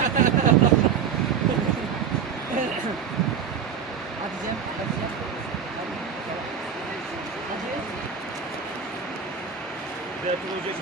Hadi Cem, hadi Cem. Hadi. Bir de atılacak.